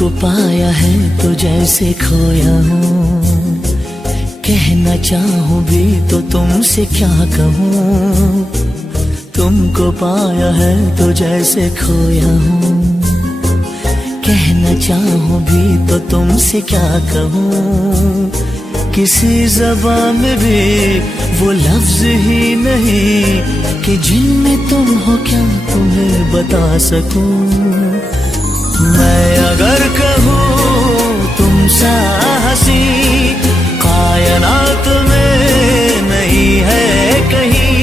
तुमको पाया है तो जैसे खोया हूँ, कहना चाहूँ भी तो तुमसे क्या कहूँ। तुमको पाया है तो जैसे खोया हूँ, कहना चाहूँ भी तो तुमसे क्या कहूँ। किसी ज़बान में भी वो लफ्ज़ ही नहीं कि जिनमें तुम हो क्या तुम्हें बता सकूं। मैं अगर कहूँ तुम सा हंसी कायनात में नहीं है कहीं,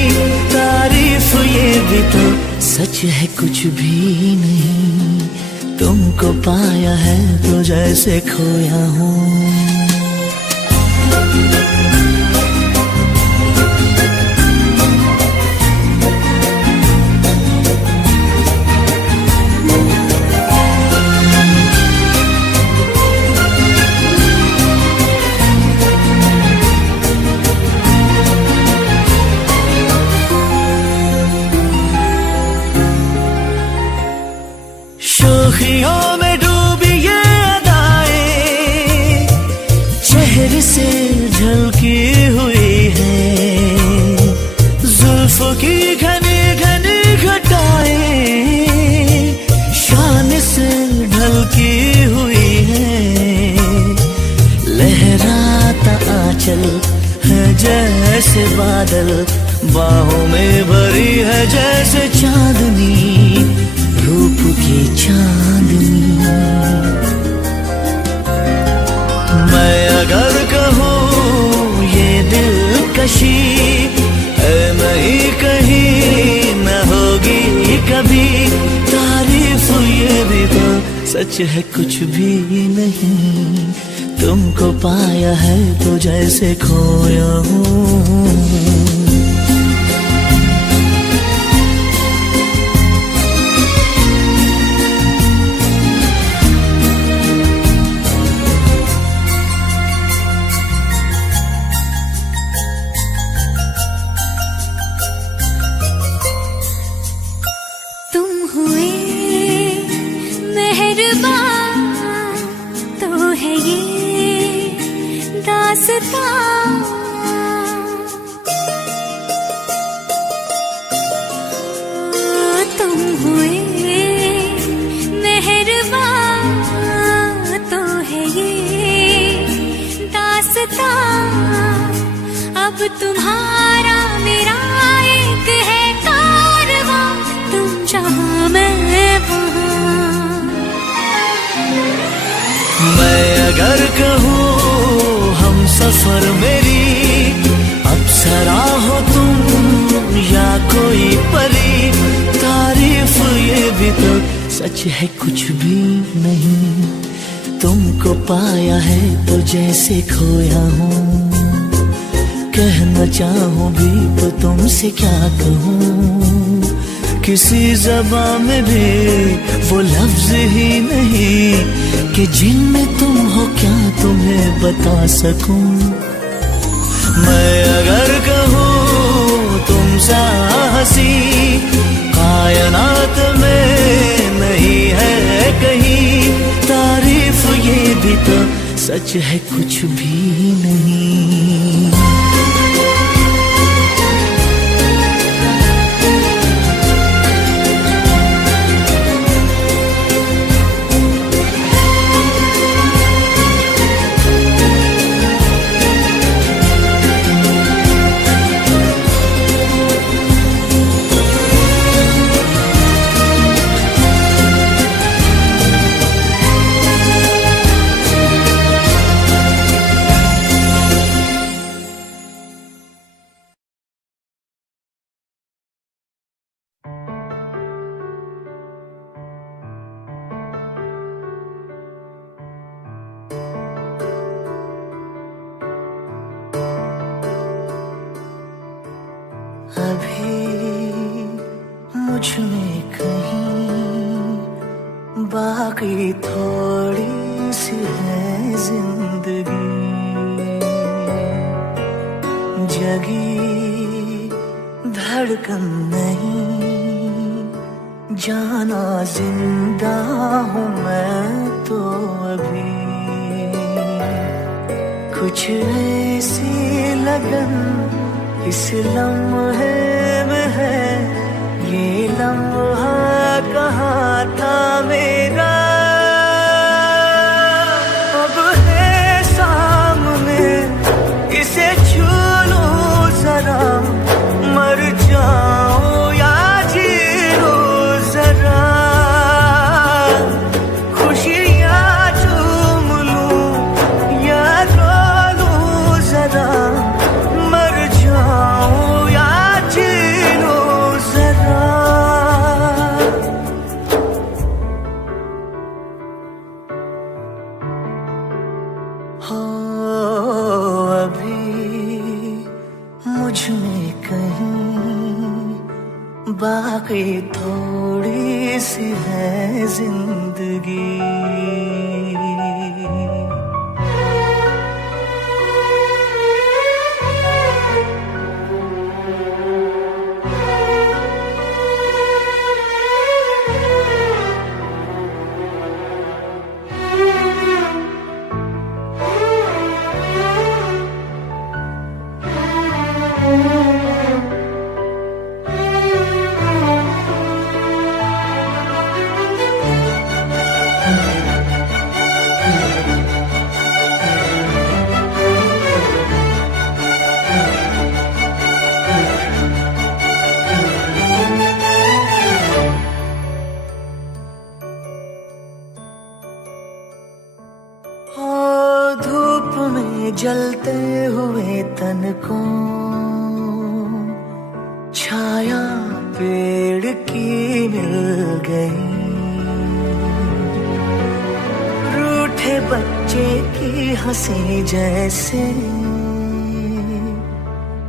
तारीफ ये भी तो सच है कुछ भी नहीं। तुमको पाया है तो जैसे खोया हूँ। शोखियों में डूबी ये अदाएं चेहरे से झलकी हुई है, जुल्फों की घनी घनी घटाएं शान से ढलकी हुई है। लहराता आंचल है जैसे बादल, बाहों में भरी है जैसे चांदनी, रूप की चांदनी। मैं अगर कहूँ ये दिलकशी है नहीं कहीं न होगी कभी, तारीफ ये भी तो सच है कुछ भी नहीं। तुमको पाया है तो जैसे खोया हूँ। तुम हुए मेहरबान तो है ये दास्तां, अब तुम्हारा मेरा एक है कारवां, तुम जहां मैं वहां। मैं अगर कहूँ हम सफर मेरी अप्सरा हो तुम या कोई परी, तारीफ ये भी तो सच है कुछ भी नहीं। तुमको पाया है तो जैसे खोया हूँ, कहना चाहूँ भी तो तुमसे क्या कहूँ। किसी ज़बान में भी वो लफ्ज़ ही नहीं कि जिनमें तुम हो क्या तुम्हें बता सकूं। मैं अगर कहूँ तुम सा हंसी कायनात में नहीं है कहीं, तारीफ ये भी तो सच है कुछ भी नहीं। अभी मुझ में कहीं बाकी थोड़ी सी है जिंदगी, जगी धड़कन नहीं जाना जिंदा हूँ मैं तो कुछ ऐसी लगन इस लम्हे में है, ये लम्हा कहाँ था मेरा, अब है सामने इसे छू लूं जरा, मर जाऊं या जी लूं जरा, खुशियाँ चूम लूं या रो लूं जरा, मर जाऊं या जी लूं जरा। हो अभी मुझ में कहीं बाकी थोड़ी सी है जिंदगी। धूप में जलते हुए तन को छाया पेड़ की मिल गई, रूठे बच्चे की हंसी जैसे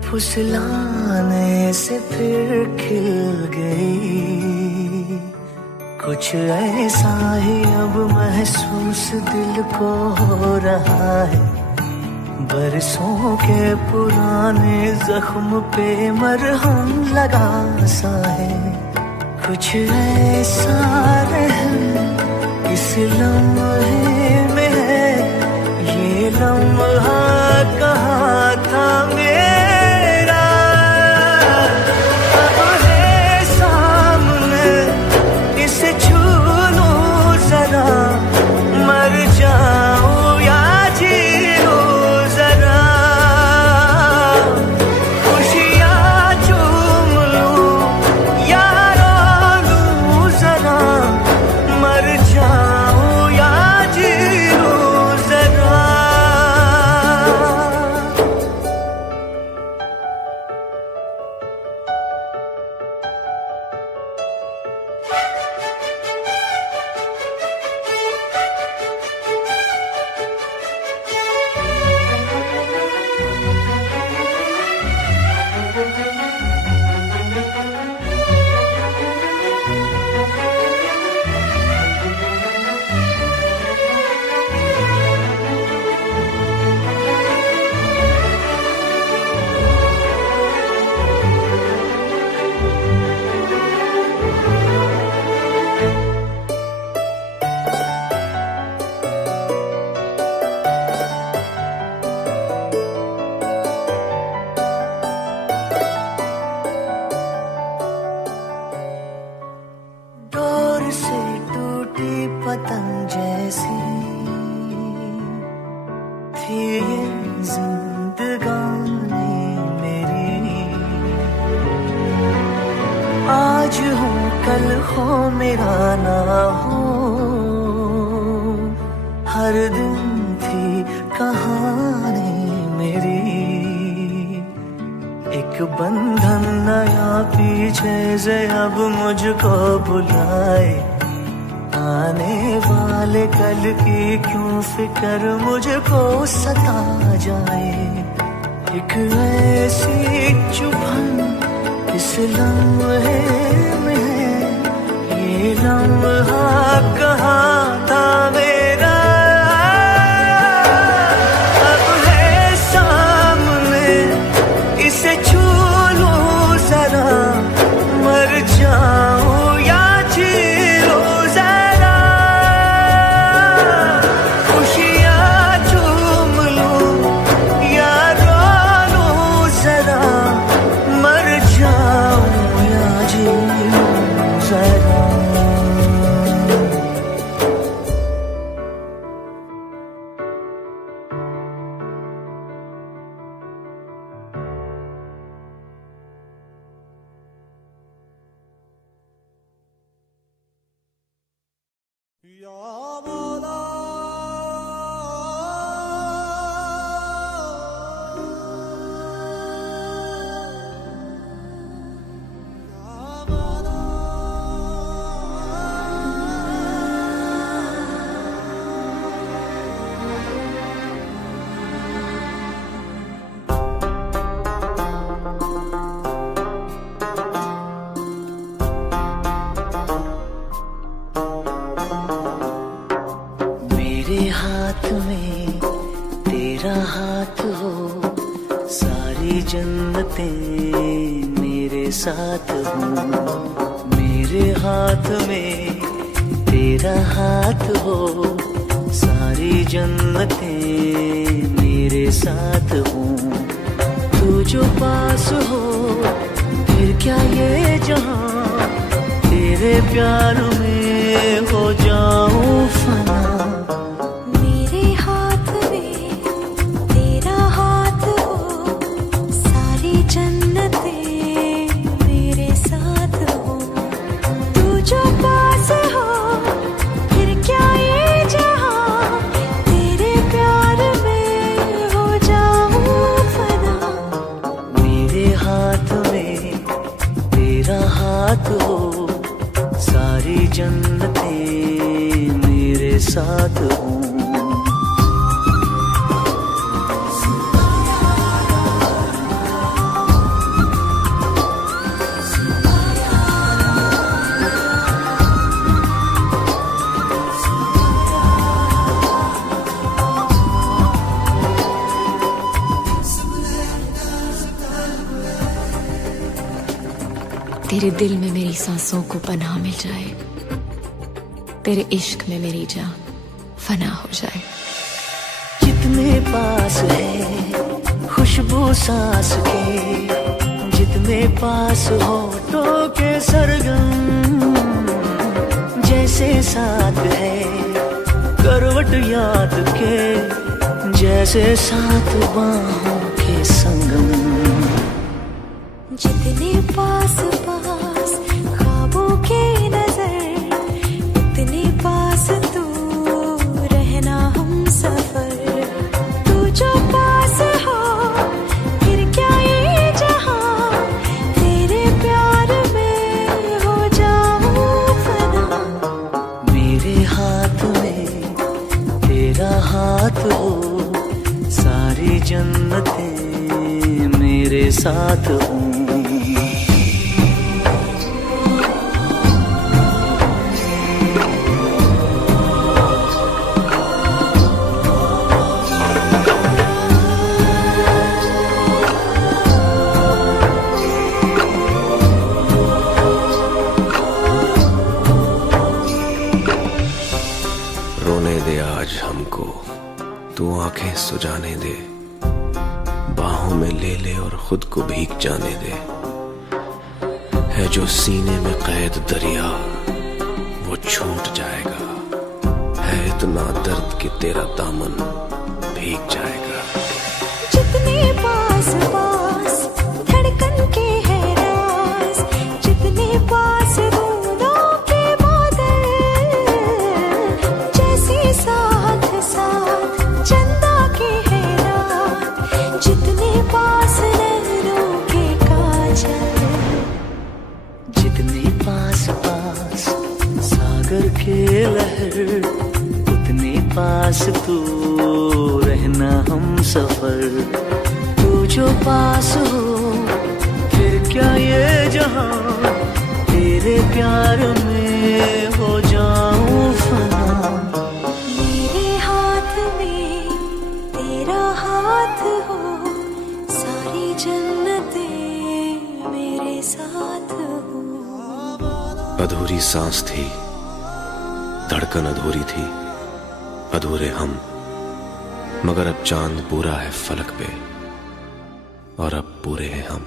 फुसलाने से फिर खिल गई। कुछ ऐसा ही अब महसूस दिल को हो रहा है, बरसों के पुराने जख्म पे मरहम लगा सा है। कुछ ऐसा रहम इस लम्हे में है, ये लम्हा कहाँ था मेरा, अब है सामने इसे छू लूं जरा, मर जाऊं या जी लूं जरा, खुशियाँ चूम लूं या रो लूं जरा, मर जाऊं या जी लूं जरा। से टूटी पतंग जैसी थी ये जिंदगानी मेरी, आज हो कल हो मेरा ना हो, हर दिन थी कहानी मेरी। एक बंधन नया पीछे से अब मुझको बुलाए, आने वाले कल की क्यों फिक्र मुझको सता जाए। एक ऐसी चुभन इस लम्हे में है, ये लम्हा कहाँ था मेरा, अब है सामने इसे छू लूं जरा, मर जाऊं या जी लूं जरा, खुशियाँ चूम लूं मेरे हाथ में तेरा हाथ हो, सारी जन्नतें मेरे साथ हो। मेरे हाथ में तेरा हाथ हो, सारी जन्नतें मेरे साथ हो। तू जो पास हो फिर क्या ये जहां, तेरे प्यार में हो जाऊं फना। मेरे हाथ में तेरा हाथ हो, सारी जन्नतें मेरे साथ हो। तू जो पास हो फिर क्या ये जहां, तेरे प्यार में हो जाऊं फना। मेरे हाथ में तेरा हाथ हो, सारी जन्नतें मेरे साथ हो। तेरे दिल में मेरी सांसों को पनाह मिल जाए, तेरे इश्क में मेरी जान फना हो जाए। जितने पास है खुशबू सांस के, जितने पास होठों के सरगम, जैसे साथ है करवट याद के, जैसे साथ बाहों के संगम। जितने पास पास ख्वाबों के नजर, उतने पास तू रहना हम सफर। तू जो पास हो फिर क्या ये जहां, तेरे प्यार में हो जाऊं फना। मेरे हाथ में तेरा हाथ हो, सारी जन्नतें मेरे साथ हो। हमको तू आंखें सुजाने दे, बाहों में ले ले और खुद को भीग जाने दे। है जो सीने में कैद दरिया वो छूट जाएगा, है इतना दर्द कि तेरा दामन भीग जाएगा। जितने पास पास धड़कन के है राज, जितने पास बूंदों के बादल, जैसे साथ साथ चंदा के है रात, जितने पास नैनों के काजल। जितने पास पास सागर के लहर, उतने पास तू रहना हम सफर। तू जो पास हो फिर क्या ये जहां, तेरे प्यार में हो जाऊं फना। मेरे हाथ में तेरा हाथ हो, सारी जन्नतें मेरे साथ हो। अधूरी सांस थी, धड़कन अधूरी थी, अधूरे हम, मगर अब चांद पूरा है फलक पे और अब पूरे हैं हम।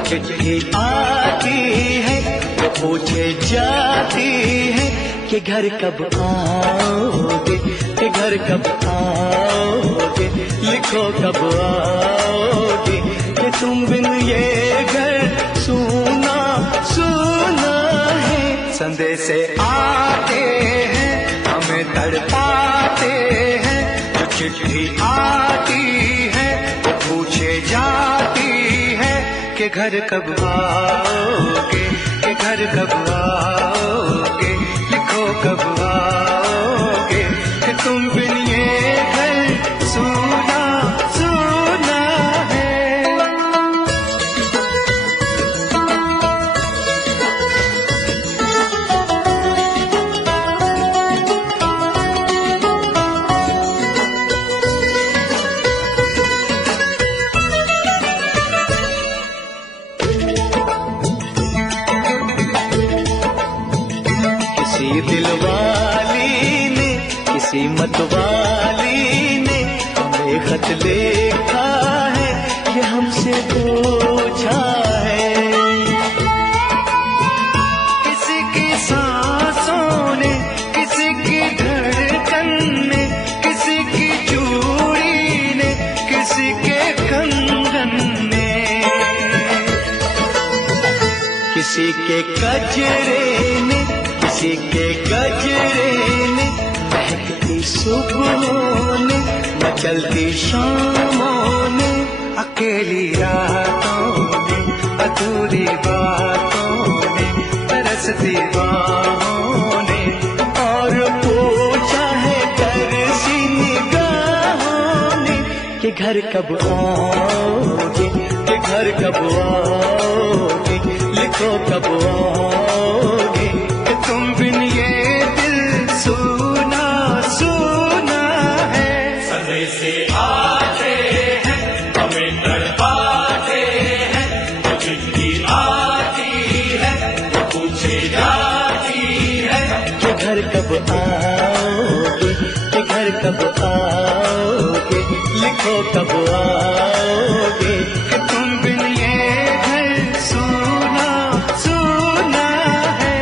चिट्ठी आती है वो पूछे जाती है कि घर कब आओगे, कि घर कब आओगे, लिखो कब आओगे, कि तुम बिन ये घर सूना सूना है। संदेश आते हैं हमें तड़पाते हैं, जो चिट्ठी आती है वो पूछे जाती है कि घर कब आओगे, कि घर कब आओगे, लिखो कब आओगे, कि तुम बिन ये घर सूना सूना है। किसी दिलवाली ने, किसी मतवाली ने हमें खत लिखा है, ये हमसे पूछा है। किसी की सांसों ने, किसी की धड़कन ने, किसी की चूड़ी ने, किसी के कंगन ने, किसी के कजरे ने, किसी के गजरे ने, महकती सुबहों ने, मचलती शामों ने, अकेली रातों ने, अधूरी बातों ने, तरसती बाहों ने, और पूछा है तरसी निगाहों ने कि घर कब आओगे, कि घर कब आओगे, लिखो कब आओगे, तुम बिन ये दिल सूना सूना है। संदेश आते हैं हमें तड़पाते हैं, वो चिट्ठी आती है वो पूछे जाती है कि घर कब आओगे, कि घर कब आओगे, लिखो कब आओगे, कि तुम बिन ये घर सूना सूना है।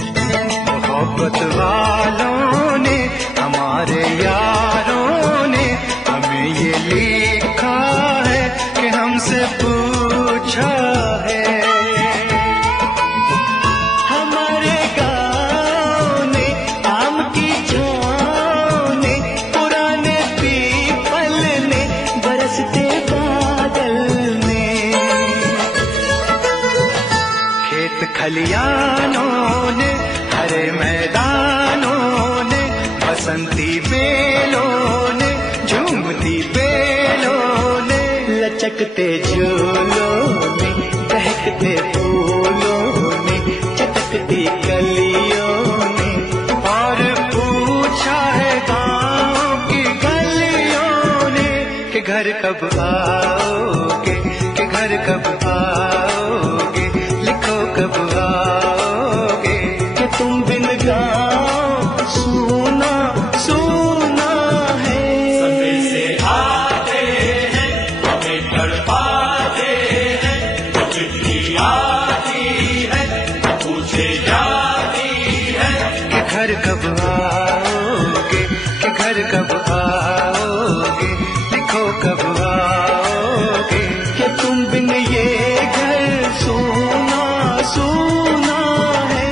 मोहब्बत वालों ने, हमारे यारों ने हमें ये लिखा है कि हमसे पूछा है। हमारे गाँव ने, आम की छाँव ने, पुराने पीपल ने, बरसते बादल ने, खेत खलियानों ने, हरे मैदानों ने, बसंती बेलों ने, झूमती बेलों ने, लचकते झूलों ने, दहकते फूलों ने, चटकती कलियों ने, और पूछा है गाँव की गलियों ने कि घर कब आओगे, कि घर कब आओगे, लिखो कब आओगे, कि तुम बिन गाँव सूना सूना है। संदेश आते हैं हमें तड़पाते हैं, वो चिट्ठी आती है वो पूछे जाती है कि घर कब आओगे, कि घर कब आओगे, लिखो कब आओगे, कि तुम बिन ये घर सूना सूना है।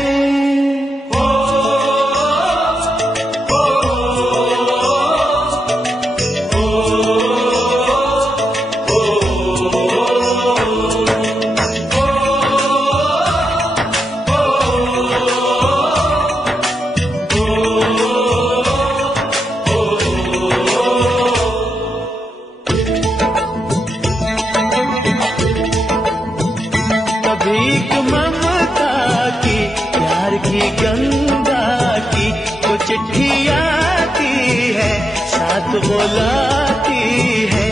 बुलाती है।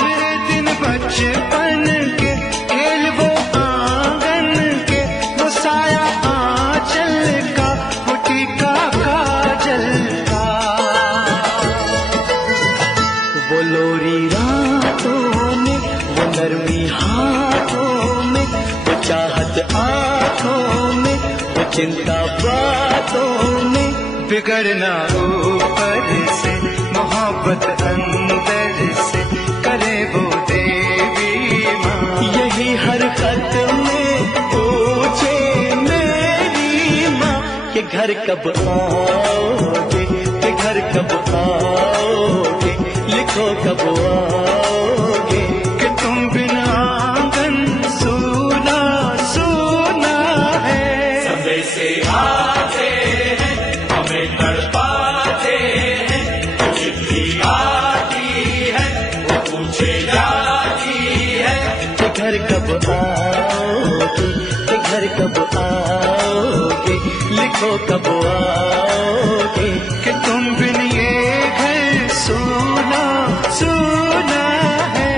मेरे दिन बचपन के खेल वो आंगन के, वो साया आंचल का, वो टीका काजल का, वो लोरी रातों में, वो नरमी हाथों में, वो चाहत आंखों में, वो चिंता बातों में, बिगड़ना ऊपर से, मोहब्बत अंदर से, करे वो देवी माँ। यही हर खत में पूछे मेरी माँ कि घर कब आओगे, कि घर कब आओगे, लिखो कब आओगे, कि तुम बिना आंगन सूना सूना है। समय से आते हैं हमें तड़पाते हैं, वो चिट्ठी आती है वो पूछे जाती है कि घर कब आओगे, कि घर कब आओगे, लिखो कब आओगे, कि तुम बिन ये घर सूना सूना है।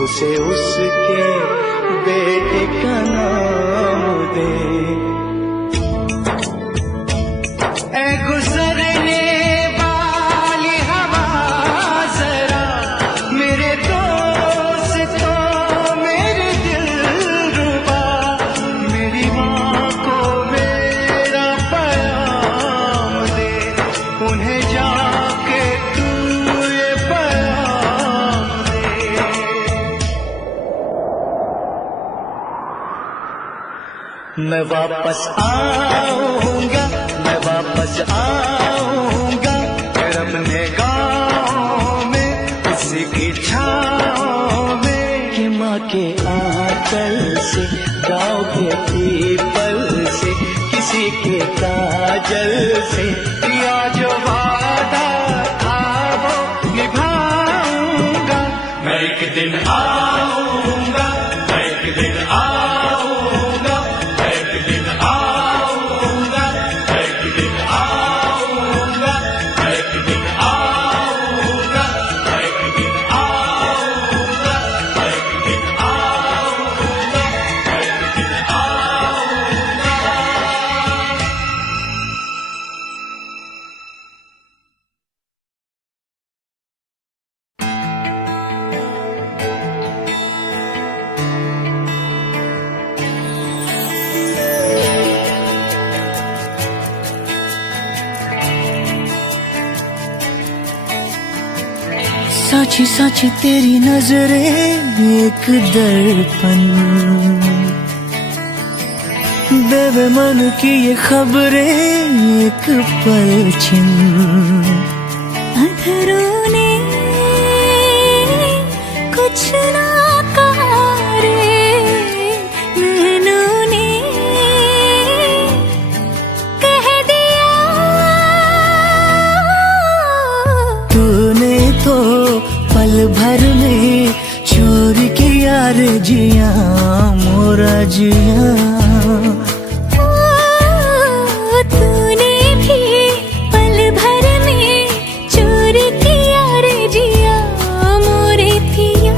उसे उसके बेटे का नाम दे। ऐ गुजरने वाली हवा जरा मेरे दोस्तों मेरे दिलरुबा, मेरी माँ को मेरा पैगाम दे, उन्हें जाके तू ये पैगाम दे। मैं वापस आऊंगा, मैं वापस आऊंगा, फिर अपने गाँव में उसी की छाँव में, कि माँ के आंचल से, गाँव के पीपल से, किसी के काजल से, किया जो वादा था वो निभाऊंगा। मैं एक दिन आऊंगा, मैं एक दिन आऊंगा, मैं एक दिन आऊंगा, मैं एक दिन आऊंगा, मैं एक दिन आऊंगा, मैं एक दिन आऊंगा, मैं एक दिन आऊंगा, मैं एक दिन आऊंगा। साची साची तेरी नजरें एक दर्पण, बेवे मन की ये खबरें एक पलछिन, अधरों ने कुछ ना कहा रे नैनों ने कह दिया। तूने तो पल भर में चोरी किया रे जिया मोरा जिया। तूने भी पल भर में चोरी किया रे जिया मोरे पिया।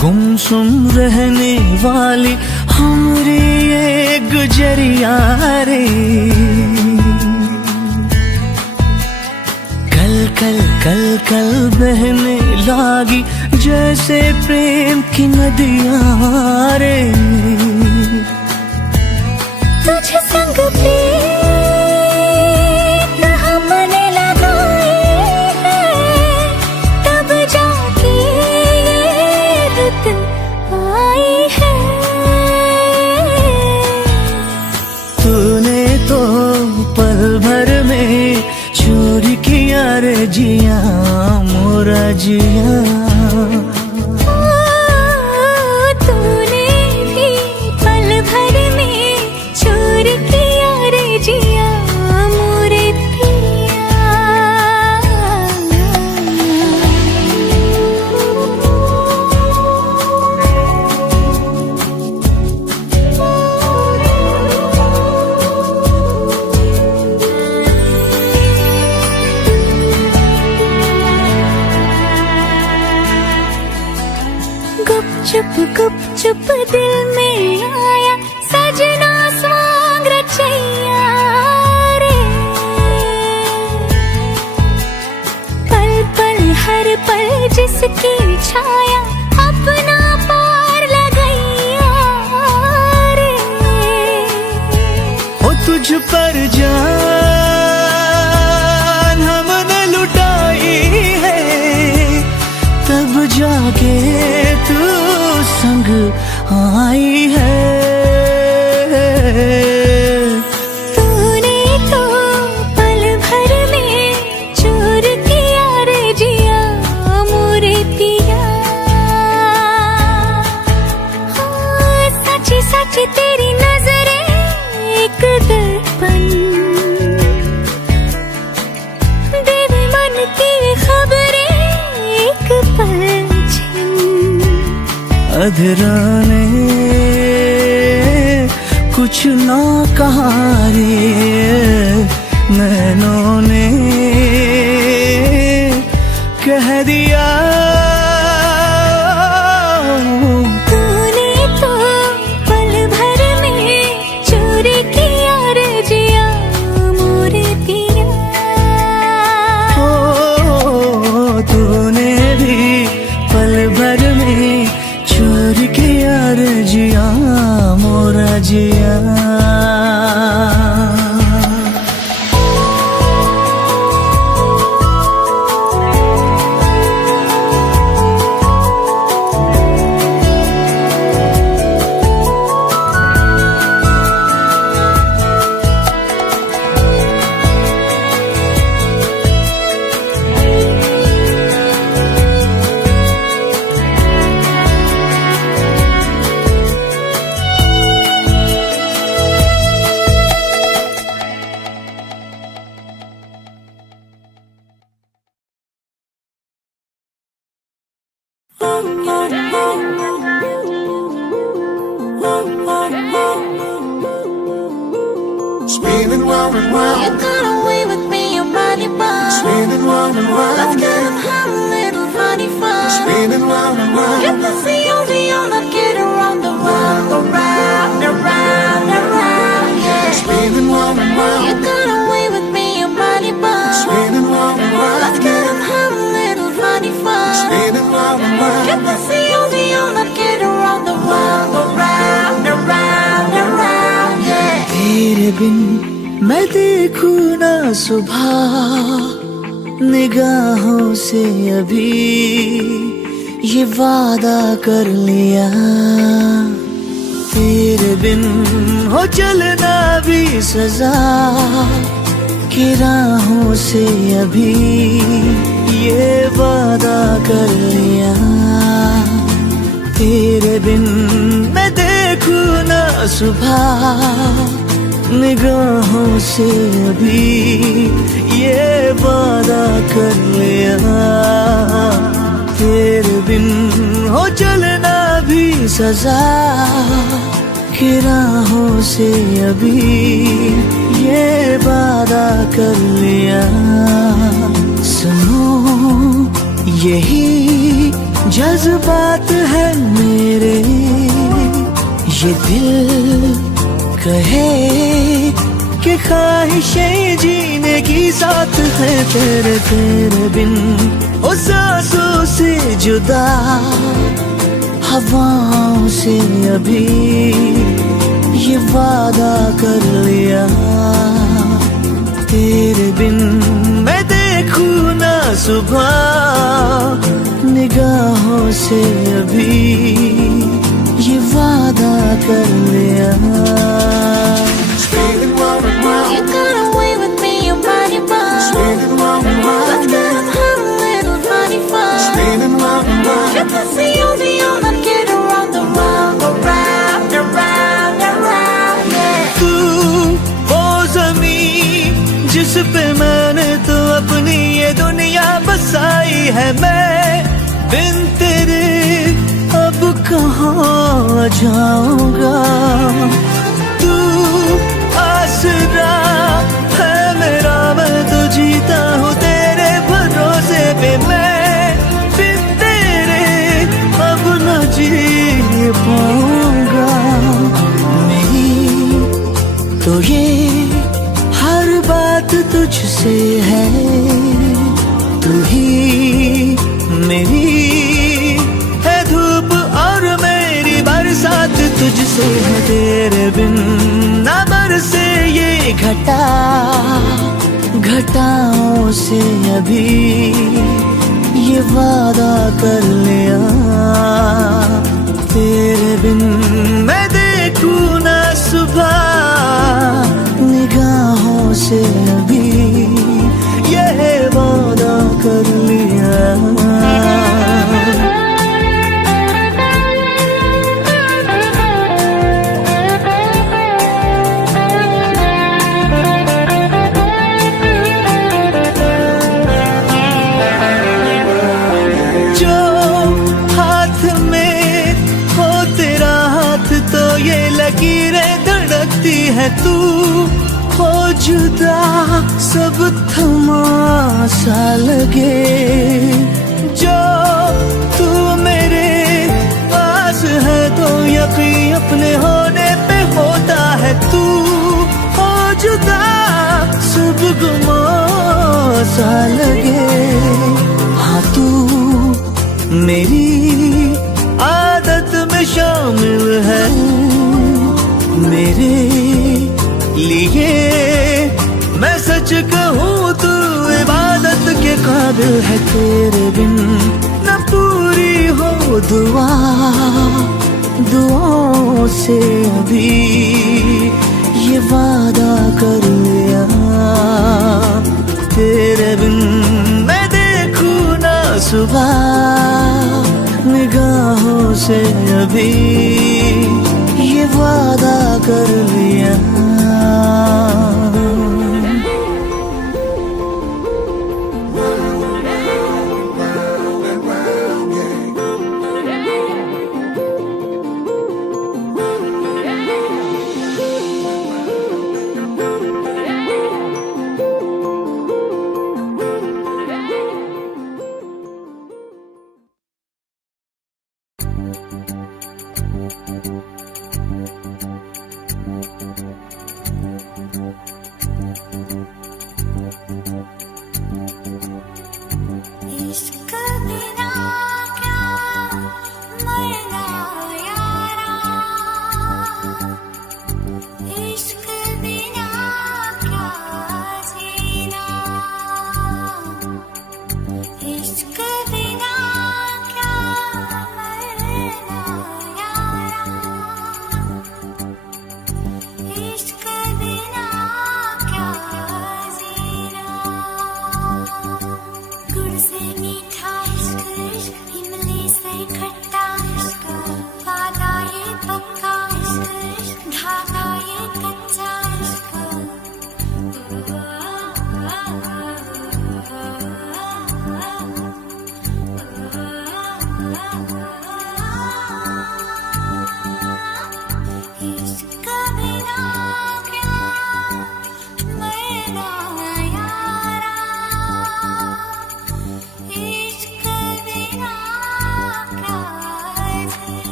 गुमसुम रहने वाली हमारी ये गुजरिया रे। कल कल कल कल बहने लागी जैसे प्रेम की नदियां रे। तुझ संग प्रीत हमने लगाए हैं, तब जाके ये रुत आई है। तूने तो पल भर में चोरी किया रे जिया मोरा जिया। तूने भी पल भर में चोरी किया रे जिया मोरे पिया। गुप चुप दिल में आया सजना स्वांग रचैया रे। पल पल हर पल जिसकी छाया अपना पार लगैया रे। ओ तुझ पर जान हमने लुटाई है, तब जाके तू संग आई है। तूने तो पल भर में चोर किया रे जिया मोरे पिया। सच सच तेरी नजरें एक दर्पण, देवे मन की खबरें एक पलछिन। अधरा ने कुछ ना कहा रे नैनों ने कह दिया। तूने तो पल भर में चोरी किया रे जिया मोरे पिया। ओ तूने भी पल भर में चोरी किया रे जिया मोरा जिया। Spinning round and round. You got away with me, your body bound. Spinning round and round. Let's get and have a little funny fun. Spinning round and round. Get the COD let's get around the world, around, around, around, yeah. Spinning round and round. You got away with me, your body bound. Spinning round and round. Let's get and have a little funny fun. Spinning round and round. Get the COD let's get around the world, around, around, around, yeah. तेरे बिन मैं देखूं ना सुबह निगाहों से अभी ये वादा कर लिया, तेरे बिन हो चलना भी सजा की राहों से अभी ये वादा कर लिया, तेरे बिन मैं देखूं ना सुबह निगाहों से अभी ये वादा कर लिया, तेरे बिन हो चलना भी सजा की राहों से अभी ये वादा कर लिया। सुनो यही जज्बात है मेरे, ये दिल कहे कि ख्वाहिशें जीने की साथ है तेरे, तेरे बिन ओ सांसों से जुदा हवाओं से अभी ये वादा कर लिया, तेरे बिन मैं देखूं ना सुबह निगाहों से अभी ये वादा कर लिया। Spinning round and round, You got away with me, your body bound. spinning round and Let's round, get and have a little funny fun. spinning round and round. Let us see you the on and get around the round, around, around, around, yeah. तू वो ज़मीन जिस पे मैंने तो अपनी ये दुनिया बसाई है, मैं बिन तेरे अब कहाँ जाऊंगा, तू आसरा है मेरा, मैं तो जीता हूँ तेरे भरोसे पे, मैं बिन तेरे अब न जी पाऊंगा, मेरी तो ये हर बात तुझसे है, तू ही मेरी है धूप और मेरी बरसात तुझसे है, तेरे बिन ना बरसे ये घटा घटाओं से अभी ये वादा कर लिया, तेरे बिन मैं देखूं ना सुबह निगाहों से अभी ये वादा कर लिया। जो हाथ में हो तेरा हाथ तो ये लकीरें धड़कती है, तू हो जुदा सब थमा-सा लगे, जो तू मेरे पास है तो यकीन अपने होने पे होता है, तू हो जुदा सब गुमा-सा लगे, हाँ तू मेरी आदत में शामिल है, मेरे लिए मैं सच कहूँ तू इबादत के काबिल है, तेरे बिन न पूरी हो दुआ, दुआओं से अभी ये वादा कर लिया, तेरे बिन मैं देखूं ना सुबह निगाहों से अभी ये वादा कर लिया।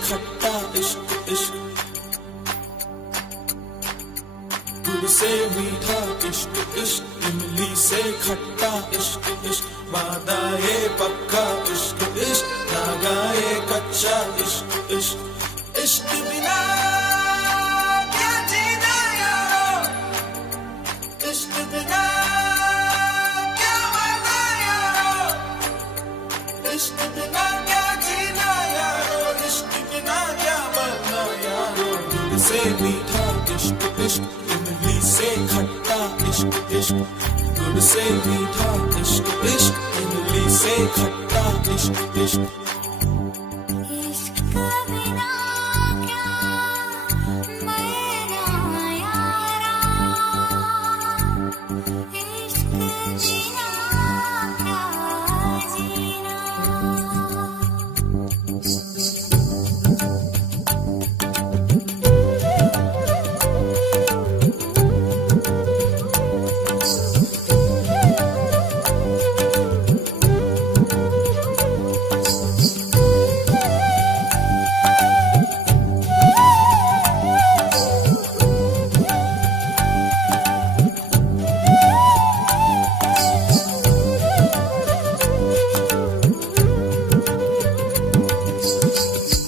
खट्टा इश्क इश्क, गुड़ से मीठा इश्क इश्क, इमली से खट्टा इश्क इश्क, वादा ये पक्का इश्क इश्क, धागा ये कच्चा इश्क इश्क, इश्क बिना क्या जीना यारो, इश्क बिना क्या मरना यारो, इश्क बिना क्या जीना यारो, इश्क बिना क्या मरना यारो, गुड़ से मीठा इश्क इश्क, इमली से खट्टा इश्क इश्क, गुड़ से मीठा इश्क इश्क, इमली से खट्टा इश्क इश्क। इश्क बिना क्या मरना यारा, इश्क बिना क्या जीना।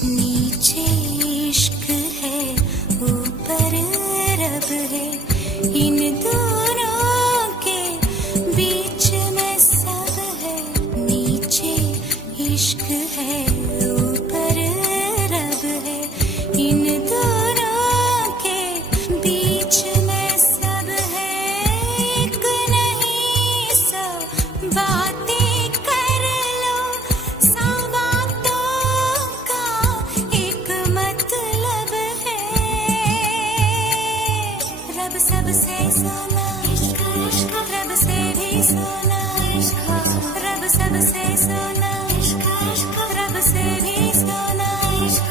नीचे इश्क है, ऊपर रब है, इन दोनों के बीच में सब है। नीचे इश्क है, ऊपर रब है, इन दोनों के बीच में सब है। एक नहीं सौ बातें कर लो, सौ बातों का एक मतलब है। रब सबसे सोना इश्क इश्क, रब से भी सोना इश्क, रब सबसे सोना इश्क इश्क, रब से भी सोना इश्क।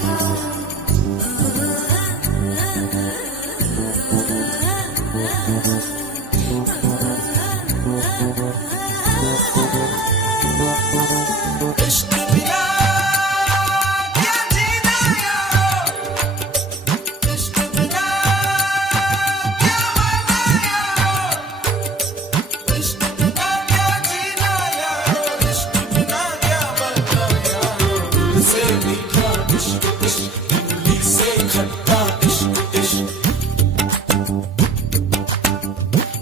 इश्क बिना क्या जीना यारो, इश्क बिना क्या मरना यारो, इश्क बिना क्या जीना यारो, इश्क बिना क्या मरना यारो, गुड़ से मीठा इश्क इश्क, इमली से खट्टा इश्क इश्क,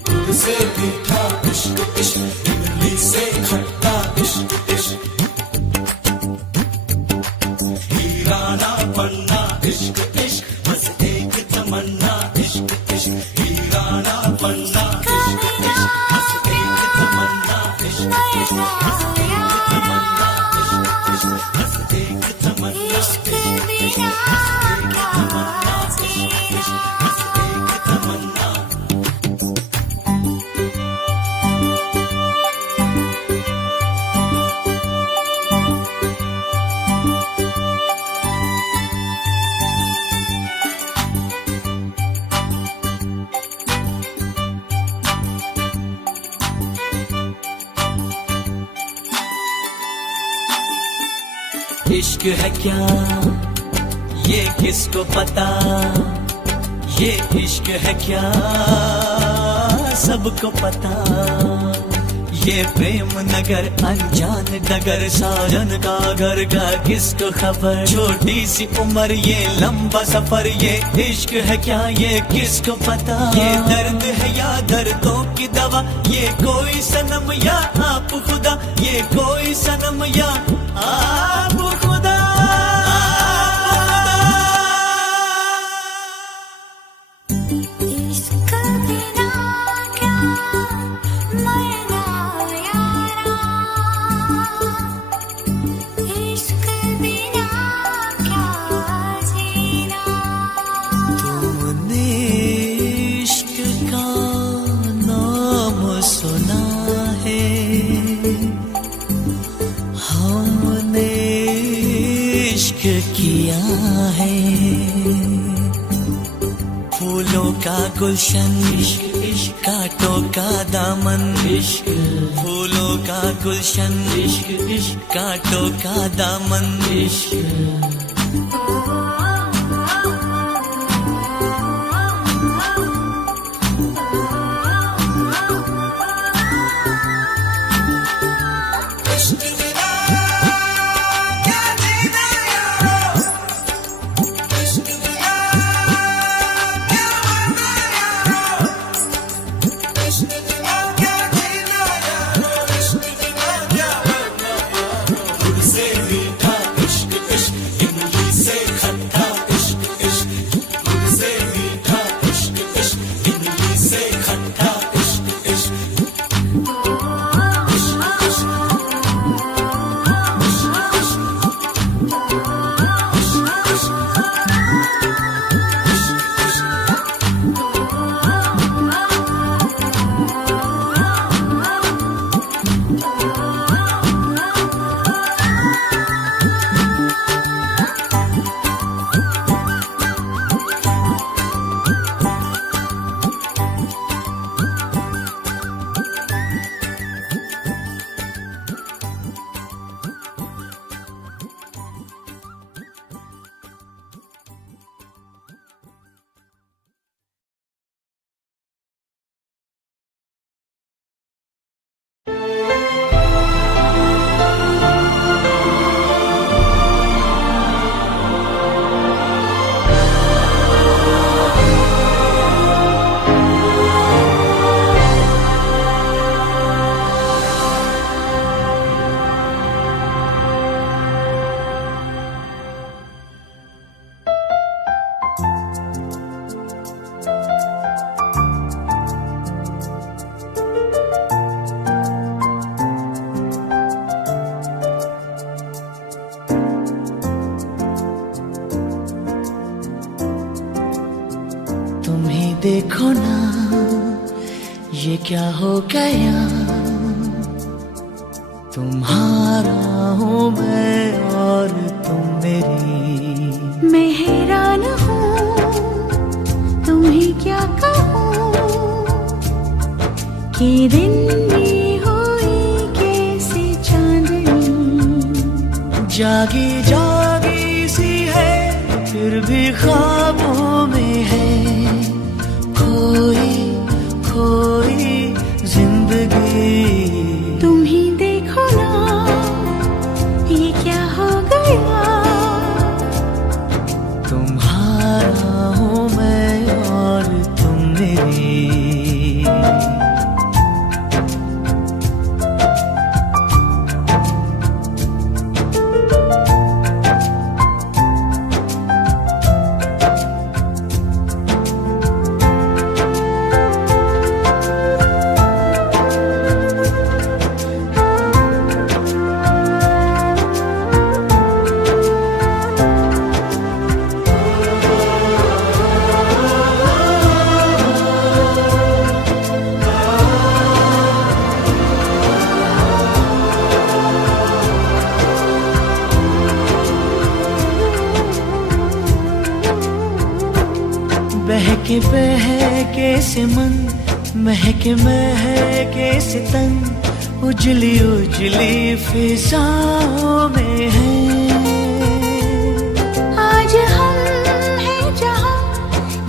गुड़ से मीठा इश्क इश्क, इमली से खट्टा इश्क इश्क। हीराना पन्ना इश्क इश्क, बस एक तमन्ना इश्क इश्क, हीराना पन्ना इश्क इश्क, बस एक तमन्ना इश्क इश्क, बस एक तमन्ना इश्क इश्क, बस एक तमन्ना इश्क बिना क्या जीना। बस एक तमन्ना। इश्क है क्या ये किसको पता, ये इश्क है क्या सबको पता। ये प्रेम नगर अनजान डगर, साजन का घर का किसको खबर। छोटी सी उम्र ये लंबा सफर, ये इश्क है क्या ये किसको पता। ये दर्द है या दर्दों की दवा, ये कोई सनम या आप खुदा, ये कोई सनम या आप खुदा। इश्क बिना क्या मरना यारा, इश्क बिना क्या जीना। तुमने इश्क का नाम सुना है, हमने इश्क किया है। फूलों का गुलशन इश्क इश्क, कांटों का दामन इश्क, फूलों का गुलशन इश्क इश्क, कांटों का दामन इश्क। देखो ना ये क्या हो गया, तुम्हारा हूँ मैं और तुम मेरी। मैं हैरान हूँ तुम्हें क्या कहूँ कि दिन में हुई कैसे चांदनी। जागी जागी सी है फिर भी ख्वाबों में है, खोई खोई जिंदगी। तुम ही देखो ना ये क्या हो गया, तुम्हारा हूँ मैं और तुम मेरी। बहके बहके से मन, महके महके से तन, उजली उजली फिजाओं में है। आज हम हैं जहाँ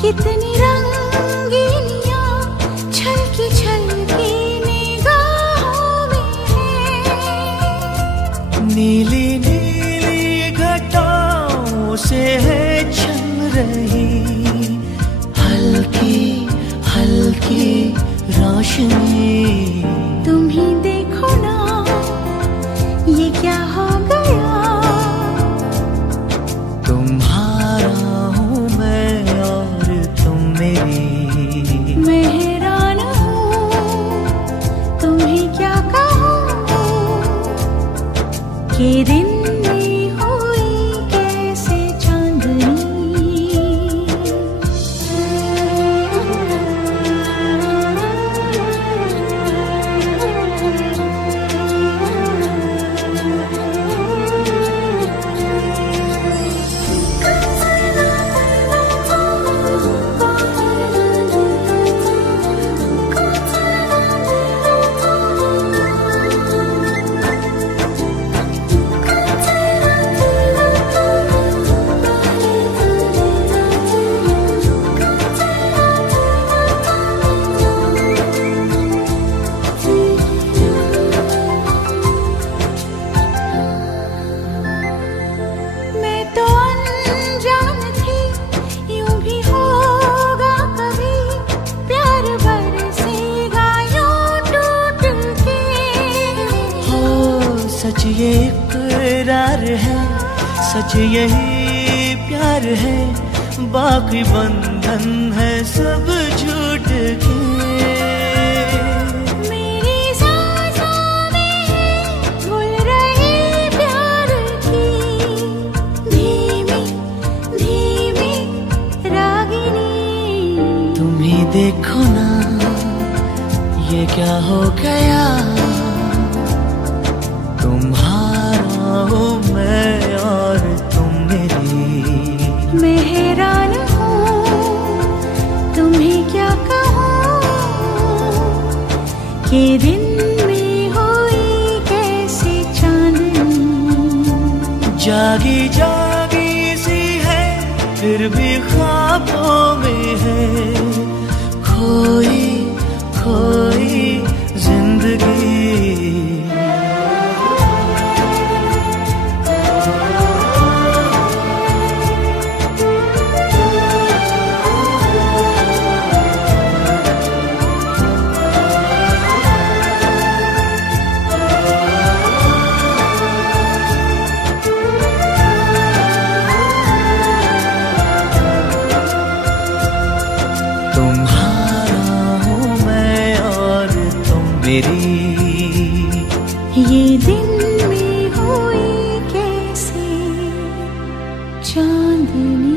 कितनी रंगीनियाँ छलकी छलकी निगाहों में है। नीली नीली घटाओं से है छन रही हल्की हल्की रोशनी। तुम ही देखो ना ये क्या हो गया, तुम्हारा हूँ मैं और तुम मेरी। मैं हैरान हूँ तुम्हें क्या कहूँ कि दिन में हुई कैसे चांदनी। सच ये इकरार है, सच यही प्यार है, बाकी बंधन है सब झूठ के। मेरी सांसों में है घुल रही प्यार की धीमी धीमी रागिनी। तुम ही देखो ना ये क्या हो गया, तुम्हारा हूँ मैं और तुम मेरी। मैं हैरान हूँ तुम्हें क्या कहूँ कि दिन में हुई कैसी चांदनी। जागी जागी सी है फिर भी ख्वाबों में है, खोई खोई जिंदगी। ये दिन में हुई कैसी चांदनी।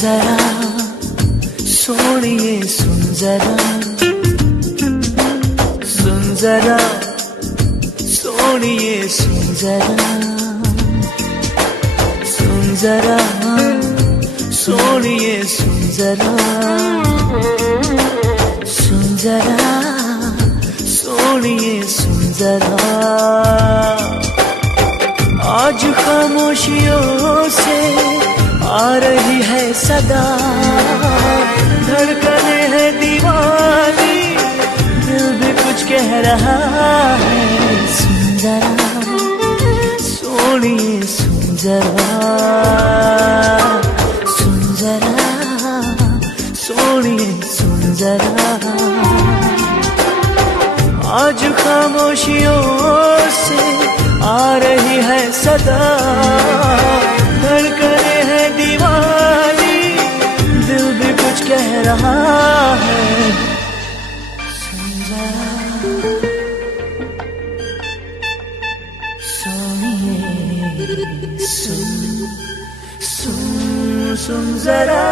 जरा सोनिए सुन जरा, सुन जरा सोनिए सुन जरा, सुन जरा सोनिए सुन जरा, सुन जरा सोनिए सुन जरा। आज खामोशियों से आ रही है सदा, धड़कने है दीवानी, दिल भी कुछ कह रहा है। सुन जरा सोनिए सुन जरा, सुन जरा सोनिए सुन जरा। आज खामोशियों से आ रही है सदा, धड़कने है दीवानी, दिल भी कुछ कह रहा है। सुन जरा सोनिए सुन, सुन सुन जरा।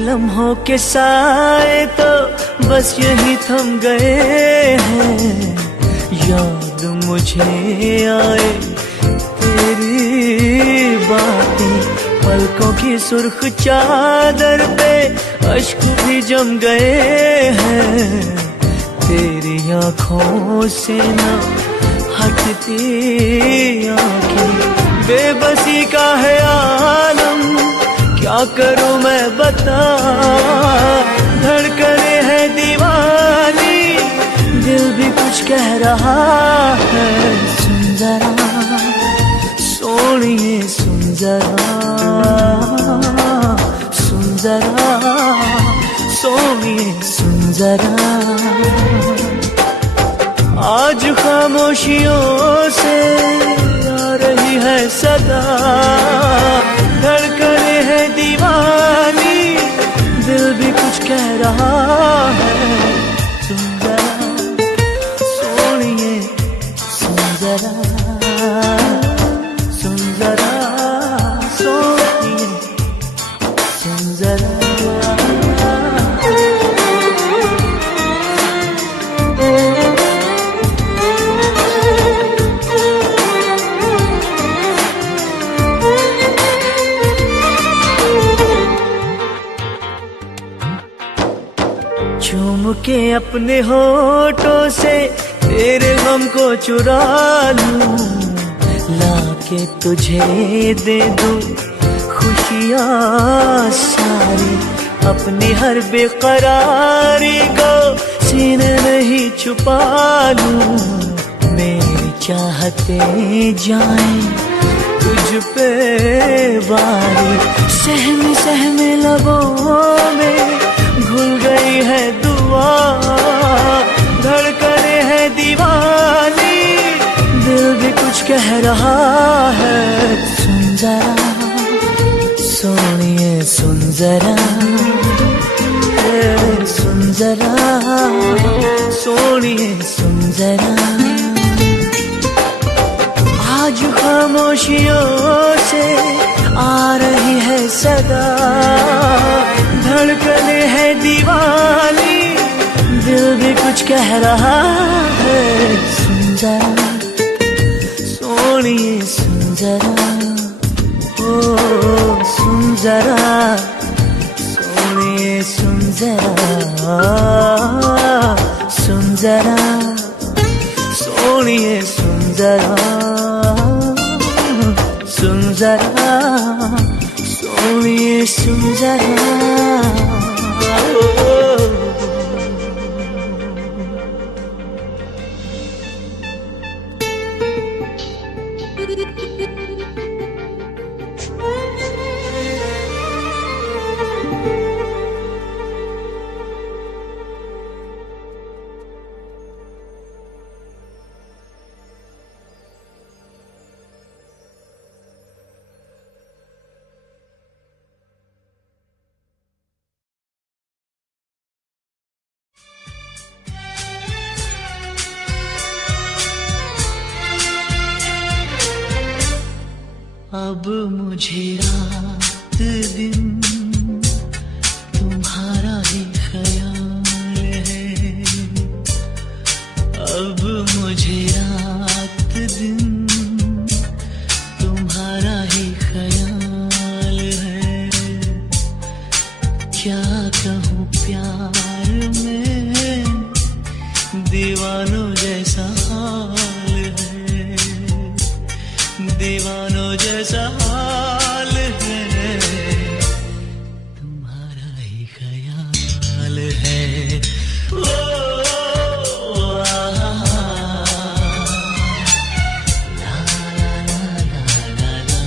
लम्हों के साए तो बस यही थम गए हैं, याद मुझे आए तेरी बातें, पलकों की सुर्ख चादर पे अश्क भी जम गए हैं। तेरी आँखों से ना हटती आँखें, बेबसी का है आलम, क्या करूं मैं बता। धड़कने है दीवानी, दिल भी कुछ कह रहा है। सुन जरा जरा, सुन जरा, सोनिए सुन जरा। आज खामोशियों से आ रही है सदा, धड़कने है दीवानी, दिल भी कुछ कह रहा है। सुन जरा, सोनिए सुन जरा, सुन जरा, सोनिए सुन जरा। चूम के अपने होठों से तेरे गम को चुरा लूं, लाके तुझे दे दूं खुशियाँ सारी, अपनी हर बेकरारी को सीने में ही छुपा लूं। मेरी चाहते जाएं तुझ पे बारी, सहमे सहमे लबों में घुल गई है दुआ, धड़कने है दीवानी, दिल भी कुछ कह रहा है। सुन जरा, सोनिए सुन जरा, सुन जरा, सोनिए सुन जरा। आज खामोशियों से आ रही है सदा, धड़कने है दीवानी, दिल भी कुछ कह रहा है। सुन जरा, सोनिए सुन जरा, ओ सुन जरा, सोनिए सुन जरा, सुन जरा, सोनिए सुन जरा, सुन जरा, सोनिए सुन जरा। अब मुझे रात दिन तुम्हारा ही ख्याल है, अब मुझे रात दिन तुम्हारा ही ख्याल है। क्या कहूँ प्यार में दीवानों जैसा हाल है, दीवानों जैसा हाल है, तुम्हारा ही ख्याल है। ओ, ला ला ला ला ला ला।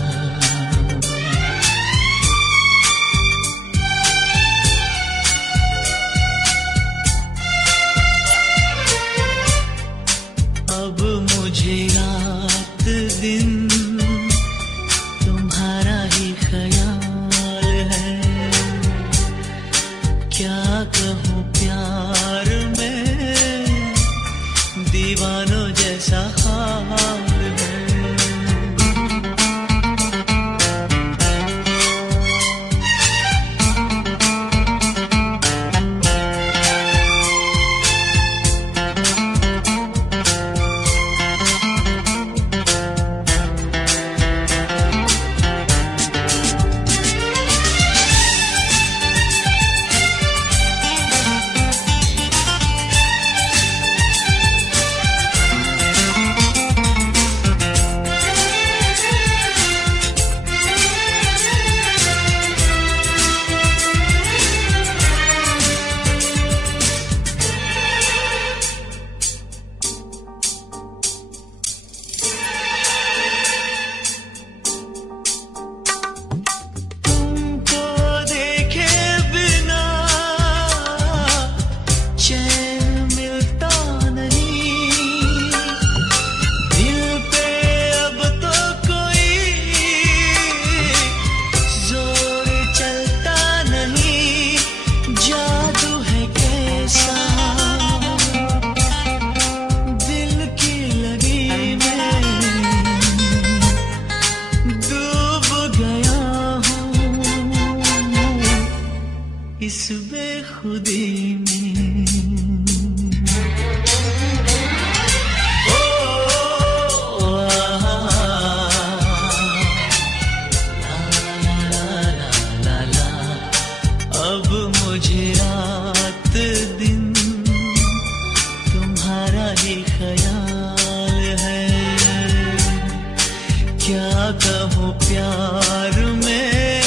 कहूँ प्यार में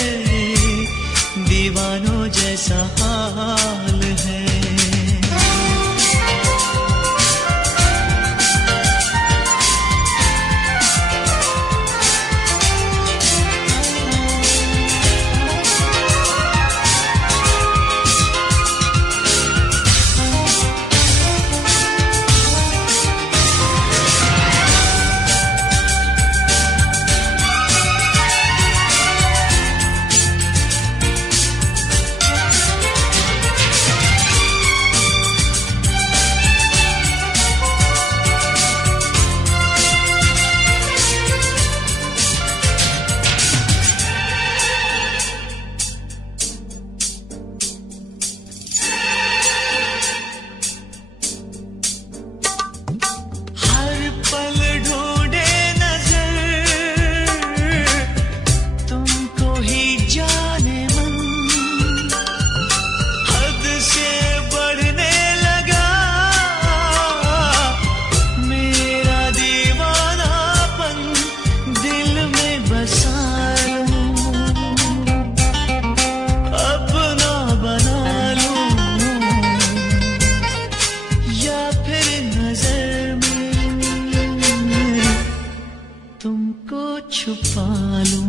दीवानों जैसा हाल है। छुपा लूं।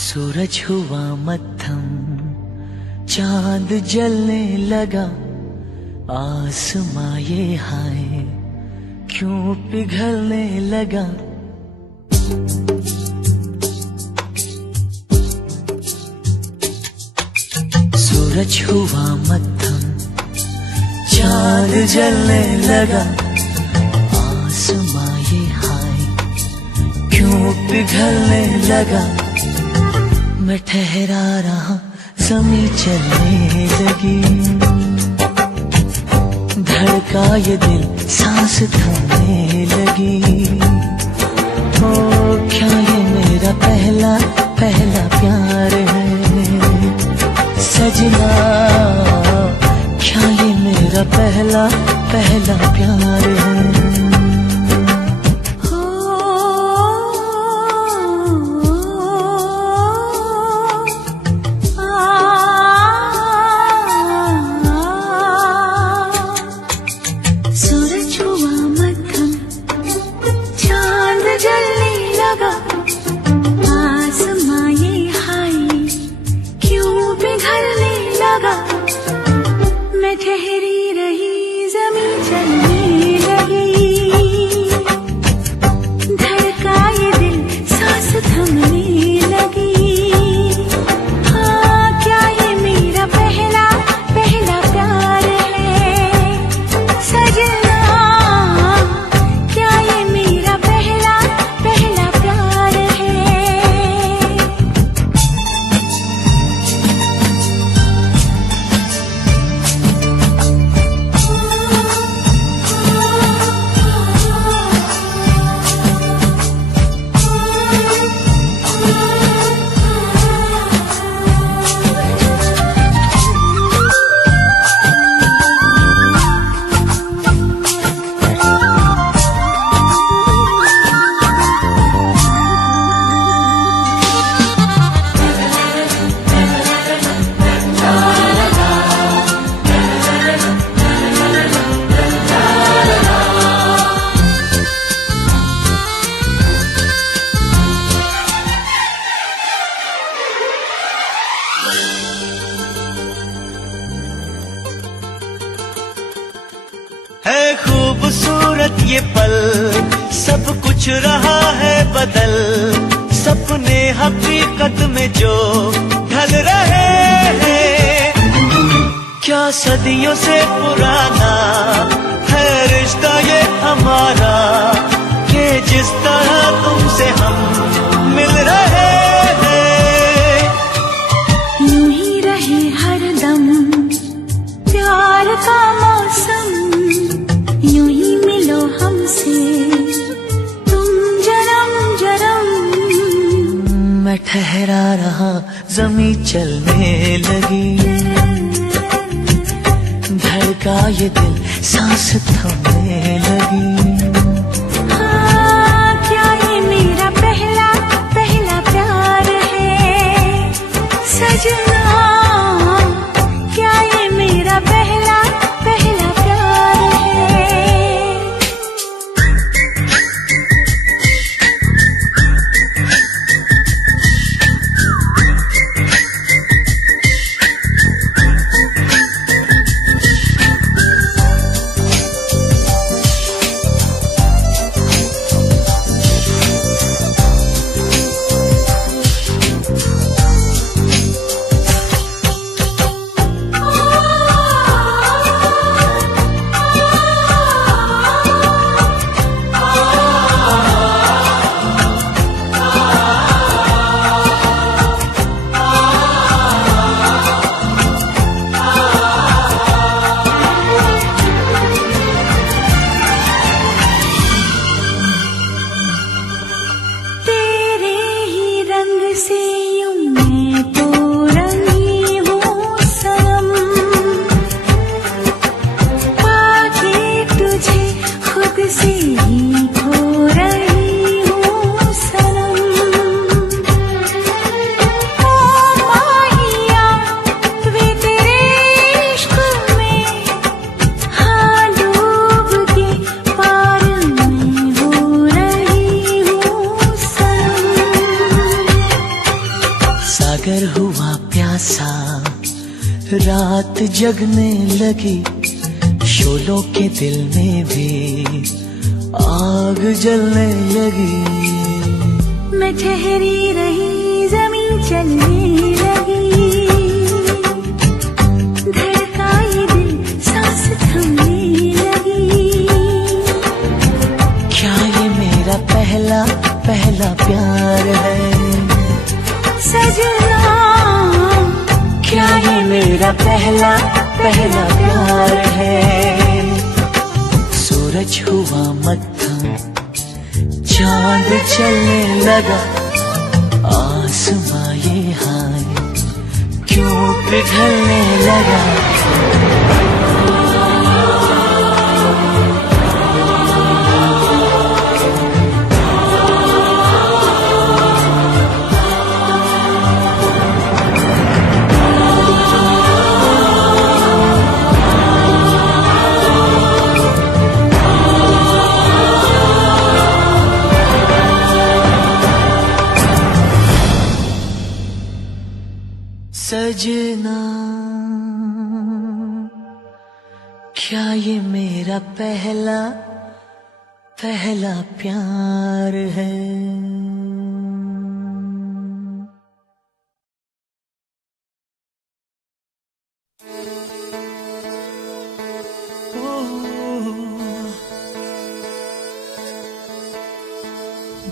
सूरज हुआ मद्धम, चांद जलने लगा, आसमां ये हाय क्यों पिघलने लगा। सूरज हुआ मद्धम, चांद जलने लगा, आसमां ये हाय क्यों पिघलने लगा। मैं ठहरा रहा, ज़मीं चलने लगी, धड़का ये दिल, सांस थमने लगी। ओ क्या ये मेरा पहला पहला प्यार है सजना, क्या ये मेरा पहला पहला प्यार है। मैं ठहरी रही, ज़मीं चलने है खूबसूरत ये पल, सब कुछ रहा है बदल, सपने हकीकत में जो ढल रहे हैं। क्या सदियों से पुराना है रिश्ता ये हमारा, कि जिस तरह तुमसे हम मिल रहे हैं। यूं ही रहे हरदम प्यार का मौसम, यूं ही मिलो हमसे तुम जरम जरम। मैं ठहरा रहा जमी चलने लगी, धड़का ये दिल सांस थमने लगी। हाँ, क्या ये मेरा पहला पहला प्यार है सजना, क्या ये मेरा पहला पहला प्यार है। सागर हुआ प्यासा, रात जगने लगी, शोलों के दिल में भी आग जलने लगी। मैं ठहरी रही जमीन चलने लगी, धड़का ये दिल सांस थमने लगी। क्या ये मेरा पहला पहला प्यार है सजना, क्या ये मेरा पहला पहला प्यार है। सूरज हुआ मत्थम, चांद चलने लगा, आसमां ये हाय क्यों पिघलने लगा। सजना, क्या ये मेरा पहला पहला प्यार है।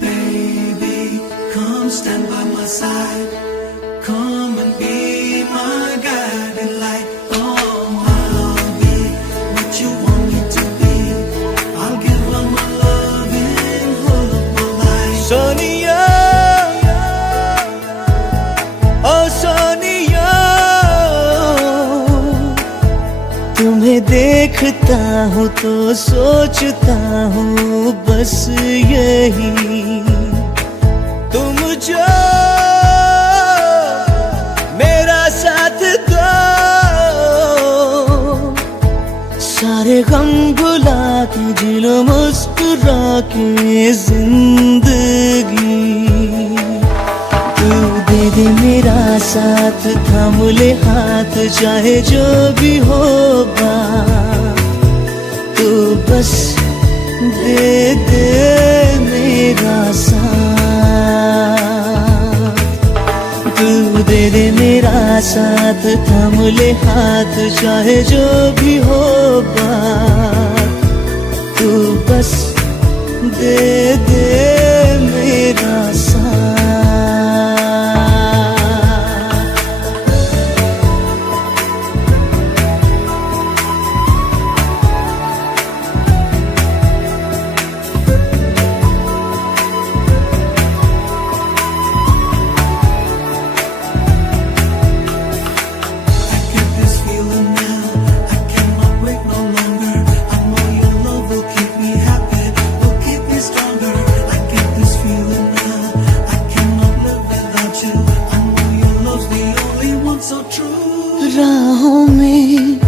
Baby, come stand by my side. Come and be my guiding light. Oh, I'll be what you want me to be. I'll give all my love and whole of my life. Sonia, ओ सोनिया, तुम्हें देखता हूँ तो सोचता हूँ बस यही, तुम जो मेरा साथ दो, सारे गम भुला के जी लो मुस्कुरा के जिंदगी। तू दे दे मेरा साथ, थाम ले हाथ, चाहे जो भी होगा, तू बस दे दे मेरा साथ। तू दे दे मेरा साथ, थाम ले हाथ, चाहे जो भी होगा, तू बस दे दे मेरा साथ। राहों में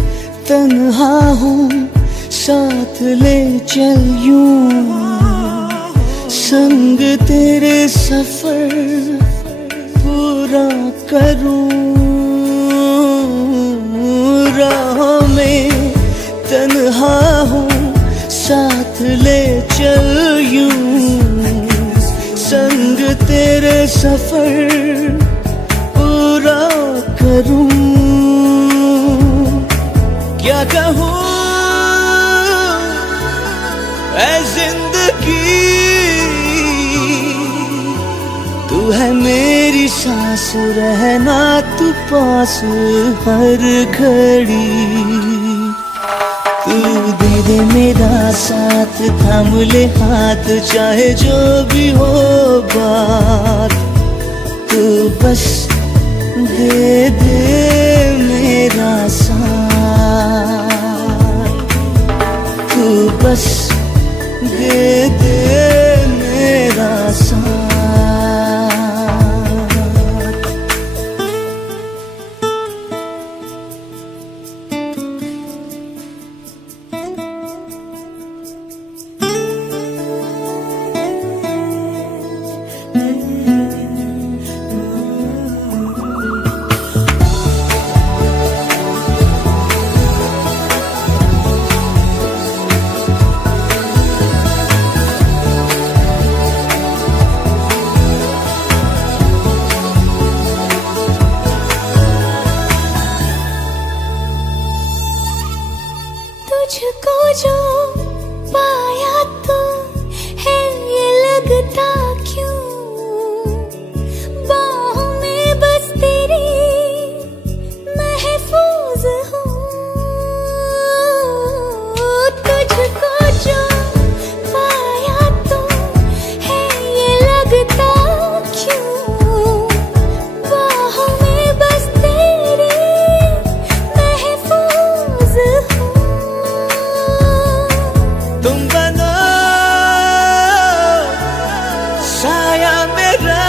तन्हा हूँ, साथ ले चल यूं, संग तेरे सफर पूरा करूं। राहों में तन्हा हूँ, साथ ले चल यूं, संग तेरे सफर पूरा करूं। क्या कहूँ ऐ जिंदगी, तू है मेरी सांस, रहना तू पास हर घड़ी। तू दे दे मेरा साथ, थाम ले हाथ, चाहे जो भी हो बात, तू बस दे दे मेरा साथ। तू बस दे दे मेरा साथ। तुझको जो पाया तो है ये लगता क्यों, बाहों में बस तेरी महफूज हूँ। तुझको जो पाया तो है ये लगता क्यों, बाहों में बस तेरी महफूज हूँ। तुम बनो साया मेरा,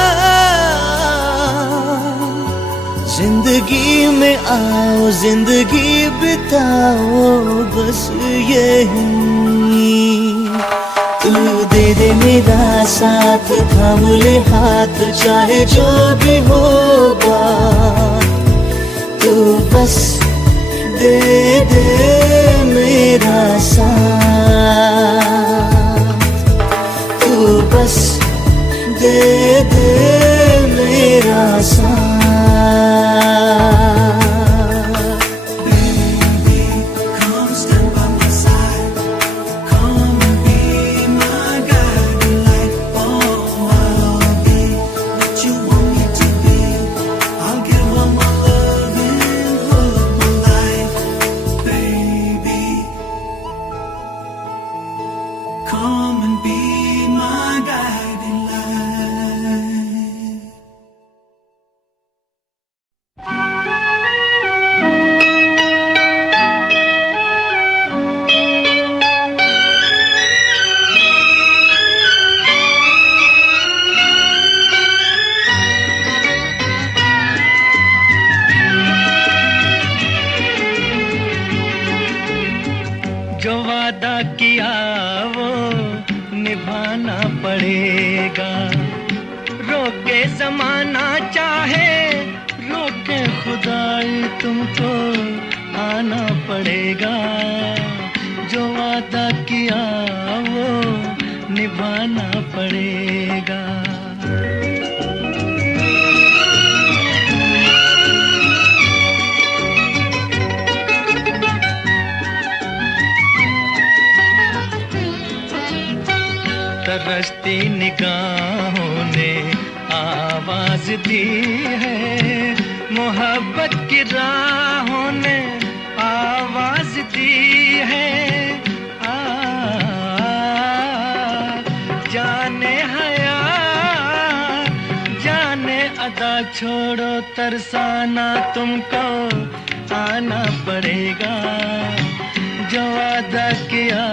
जिंदगी में आओ, जिंदगी बिताओ बस यही। तू दे दे मेरा साथ, थाम ले हाथ, चाहे जो भी होगा, तू बस दे दे मेरा साथ। तू बस दे दे मेरा साथ। Come and be my guide. के खुदाई तुमको आना पड़ेगा, जो वादा किया वो निभाना पड़ेगा। तरसती निगाहों ने आवाज दी है, मोहब्बत की राहों ने आवाज दी है। जाने हया जाने अदा छोड़ो तरसाना तुमको आना पड़ेगा, जो वादा किया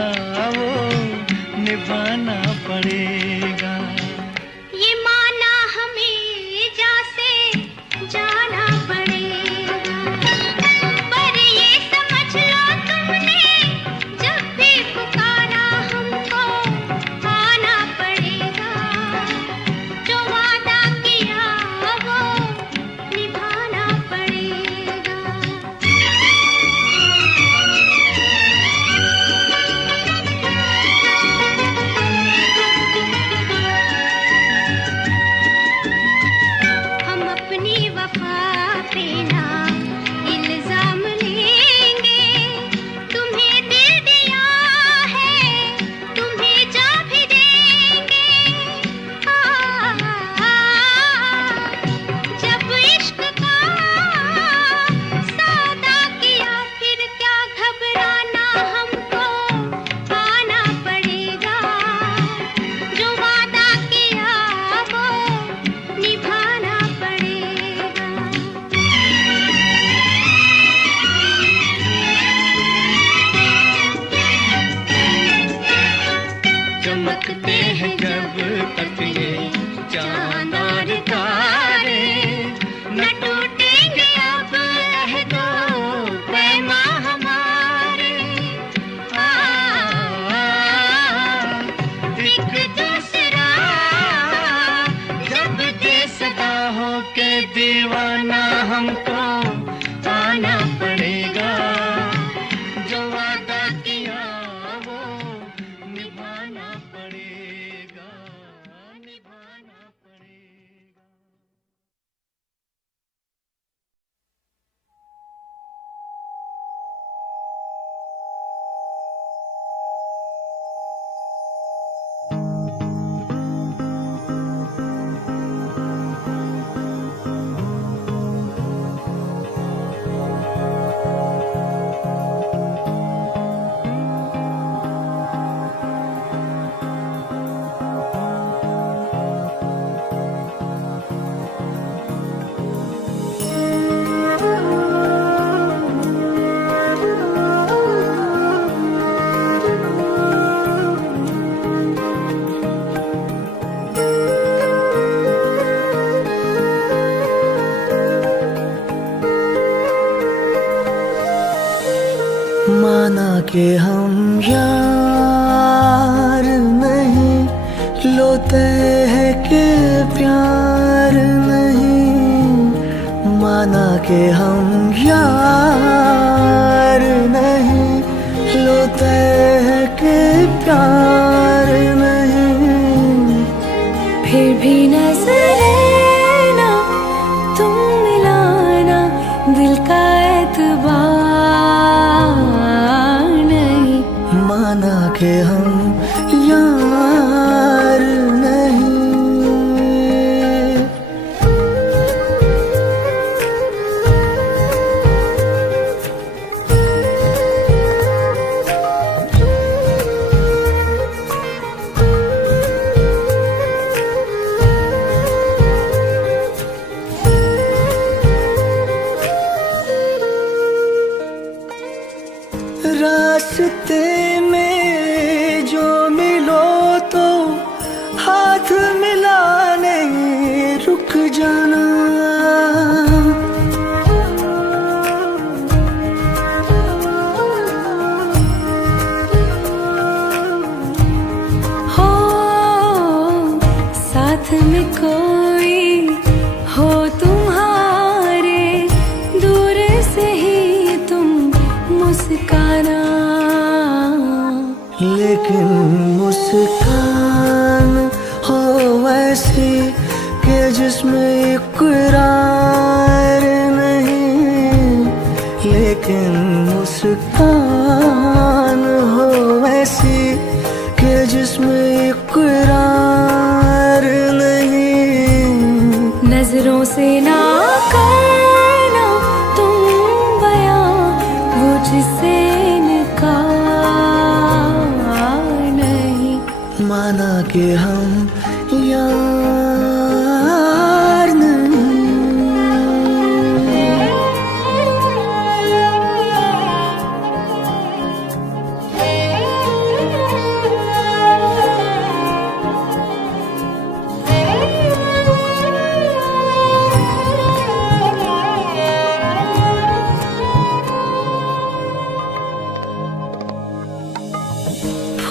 वो निभाना पड़ेगा। ये माना हमें जैसे जाना पड़ेगा, पर ये समझ लो तुमने जब भी पुकारा हमको आना पड़ेगा, जो वादा किया वो निभाना पड़ेगा। चमकते हैं जब तक ये चांद और तारे, न टूटेंगे अब अहदो पैमा हमारे। एक दूसरा जब दे सदा हो के दीवाना हमको आना पड़ेगा, जो वादा किया वो निभाना पड़ेगा, निभाना पड़ेगा। माना कि हम यार नहीं, लोते हैं कि प्यार नहीं। माना कि हम यार नहीं, लोते हैं कि प्यार नहीं। फिर भी नजरे ना तुम मिलाना, दिल का एतबार नहीं। माना कि हम यार नहीं। लेकिन मुस्कान हो ऐसी कि जिसमें इकरार नहीं। नजरों से ना करना तुम बयां वो जिससे इनकार नहीं। माना कि हम यार नहीं।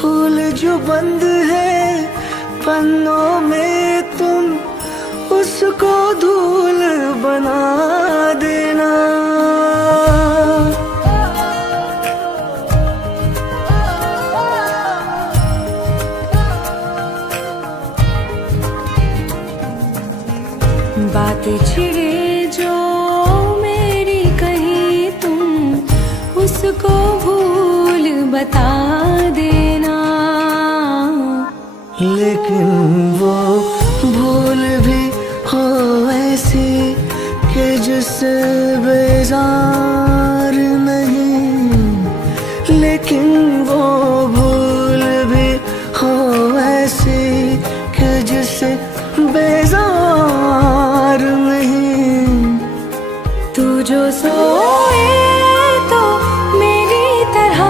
फूल जो बंद है पन्नों में तुम उसको धूल बना देना। बातें छिड़े जो मेरी कही तुम उसको भूल बता देना। लेकिन वो भूल भी हो ऐसी कि जिससे बेजार नहीं। लेकिन वो भूल भी हो ऐसी कि जिससे बेजार नहीं। तू जो सोए तो मेरी तरह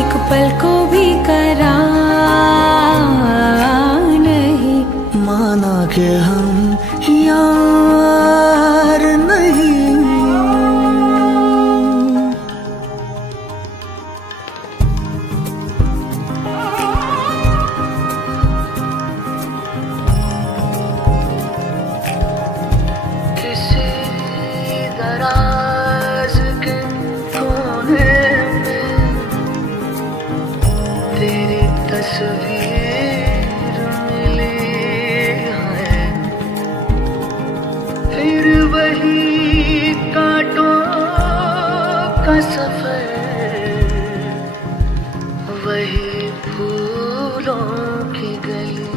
एक पल को भी करार नहीं। माना कि हम यार नहीं। किसी दराज के कोने में तेरी तस्वीर मिली है। फिर वही कांटों का सफर, वही फूलों की गली,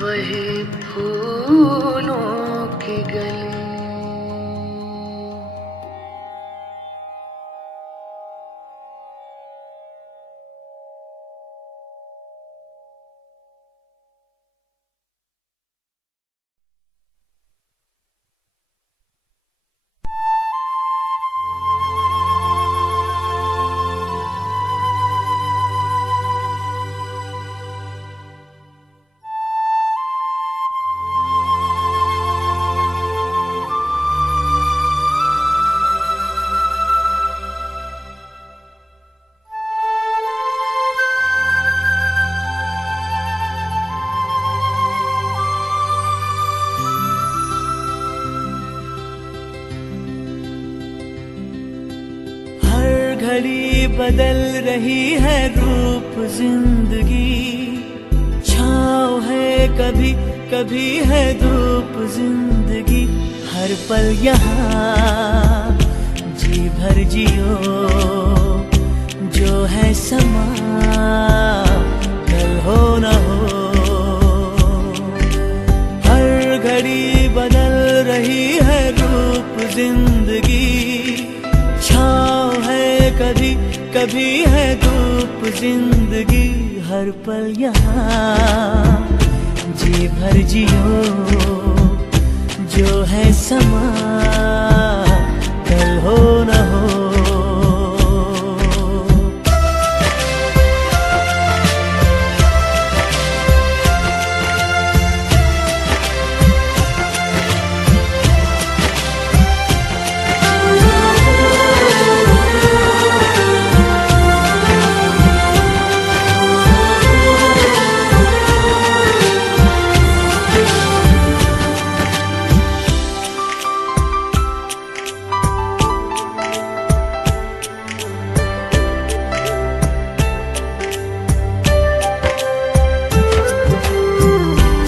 वही फूलों की गली। घड़ी बदल रही है रूप जिंदगी। छाँव है कभी कभी है धूप जिंदगी। हर पल यहाँ जी भर जियो जो है समा कल हो न हो। हर घड़ी बदल रही है रूप जिंदगी। छाँव है कभी कभी है धूप जिंदगी। हर पल यहाँ जी भर जियो जो है समा कल हो न हो।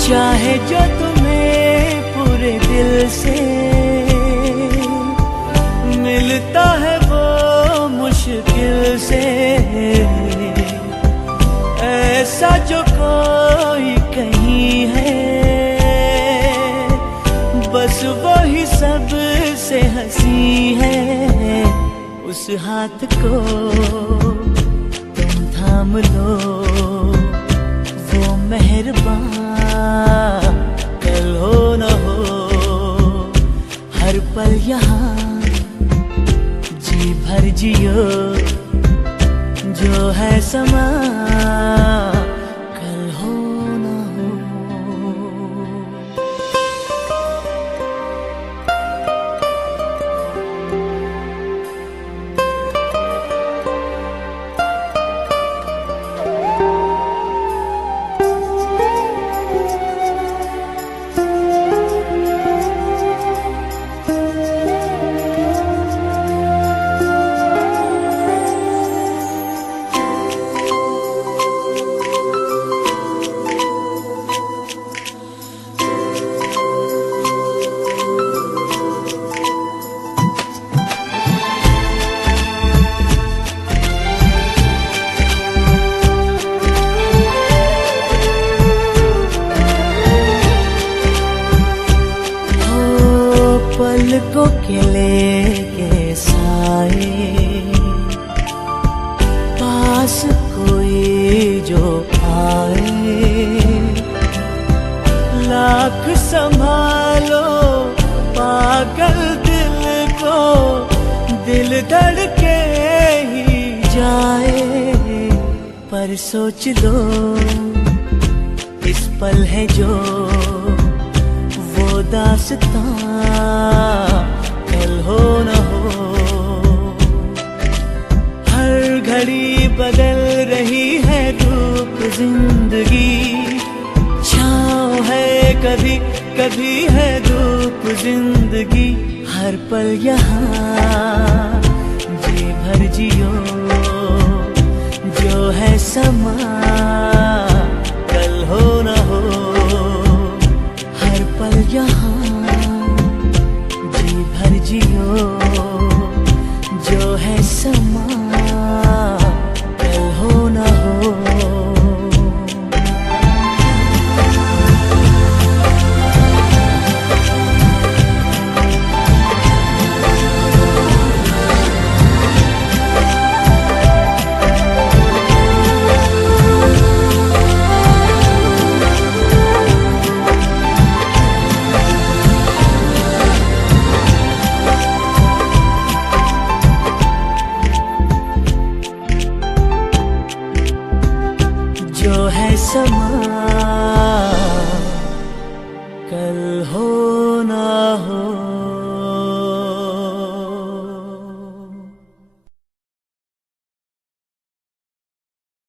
चाहे जो तुम्हें पूरे दिल से मिलता है वो मुश्किल से, ऐसा जो कोई कहीं है, बस वही सबसे हंसी है। उस हाथ को तुम थाम लो, वो मेहरबान कल हो न हो। हर पल यहाँ जी भर जियो, जो है समा कल हो न हो। पलकों के लेके साए, पास कोई जो आए। लाख संभालो पागल दिल को, दिल धड़के ही जाए। पर सोच लो इस पल है जो वो दास्तां कल हो न हो। हर घड़ी बदल रही है रूप जिंदगी, छाँव है कभी कभी है धूप जिंदगी। हर पल यहाँ जी भर जियो, जो है समा कल हो न हो। हर पल यहाँ जी भर जियो, जो है समा कल हो न हो। जो है समा कल हो